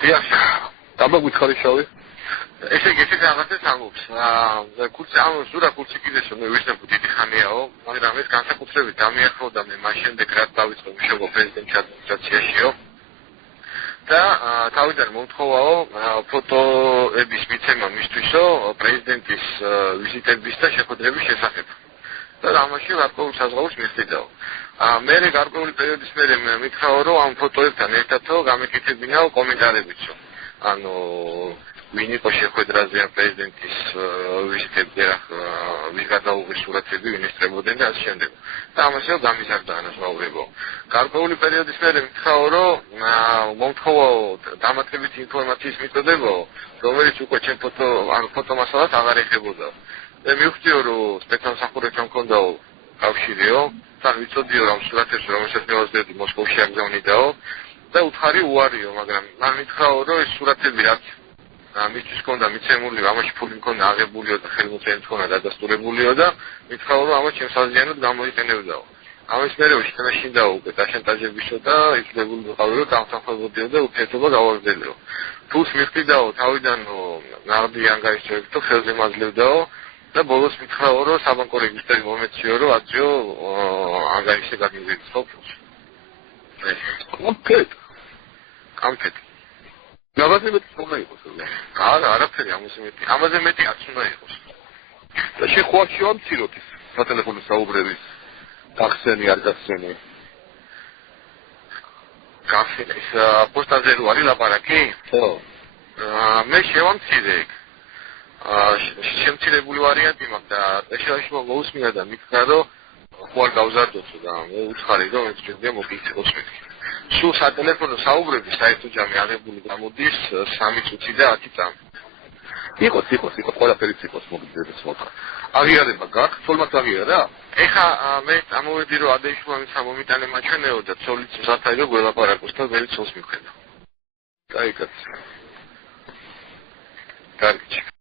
დიახ, დამაგვითხარიშავი. ესე იგი რაღაცას ამობს. კურსი ამ ზურა კურსი კიდე შენ ვისნებ დიდი ხანიაო, მაგრამ ეს განსაკუთრებით დამიახლოვდა მე მას შემდეგ რაც დავიწყე მუშაობა პრეზიდენტის ადმინისტრაციაშიო. და თავიდან მომთხოვაო ფოტოების მიცემა მისთვისო პრეზიდენტის ვიზიტების და შეხვედრების შესახებ. და ამაში გარკვეულ საზღაურს მისდიდაო. მე გარკვეული პერიოდის მერე მითხრაო რომ ამ ფოტოებთან ერთადო გამეკეთებინაო კომენტარებიცო. ანუ ვინ იყო შეხვედრაზე პრეზიდენტის ვიზიტებზე ვის გადაუღეს სურათები ვინ ესწრებოდნენ და ასე შემდეგ. და ამასო გამიზარდა ანაზღაურებო. გარკვეული პერიოდის მერე მითხრაო რომ მომთხოვაო დამატებითი ინფორმაციის მიწოდებაო, რომელიც უკვე ჩემ ფოტომასალას აღარ ეხებოდა. და მივხვდიო რომ სპეცსამსახურებთან მქონდაო კავშირიო, თან ვიცოდიო რომ სურათებს რომელსაც მევაზრდი მოსკოვში აგზავნიდაო და უთხარი უარიო, მაგრამ მან მითხრაო რომ ეს სურათები რაც მისთვის ჰქონდა მიცემული, ამაში ფული მქონდა აღებულიო და ხელმოწერით ჰქონდა დადასტურებულიო და მითხრაო რომ ამას შემსაზიანოდ გამოიყენებდაო. ამის მერე შეთანხმდაო უკვე დაშანტაჟებისო და იძლებული ვიყავი რომ დამსახურებოდიო და ურთიერთობა გავაგრძელიო. თულს მიხდიდაო თავიდან ნაღდი ანგარიშებითო ხელზე მაძლევდაო და ბოლოს მითხრაო რომ საბანკო რეგისტრი მომეციო რომ აწიო ანგარიში გადმიგეცხოვ ფულს. კონკრეტ ნაბაზე მეტი უნდა იყოს. არაფერი ამაზე მეტი. ამაზე მეტი არც უნდა იყოს. და შეხواشიო ამციროთ ის სატელეფონო საუბრების გახსენი არ გახსენი. გახსენი ის პოსტაზე რო არის ლაპარაკი? ხო. მე შევამცირე ეგ. შემცირებული ვარიანტი მაქვს და ეშაში მოусმინა და მითხრა რომ ხوار გავზარდოთ და მე უცხარი რომ ეს ჯერდია მოგიწევს მეთქი. სულ სატელეფონო საუბრები საერთო ჯამი აღებული გამოდის 3 წუთი და 10 წამი. იყოს ყველაფერიც იყოს მოგიწევს მოხდა. აღიარება გაქვს, თოლმაც აღიარა? ეხა მე წამოვედი რომ ადეიშუამის ამომიტანე მაჩვენეო და ცოლიც მზათაიდო გველაპარაკოს და ველი ცოლს მივხედა. კაი კაცი. კარგი.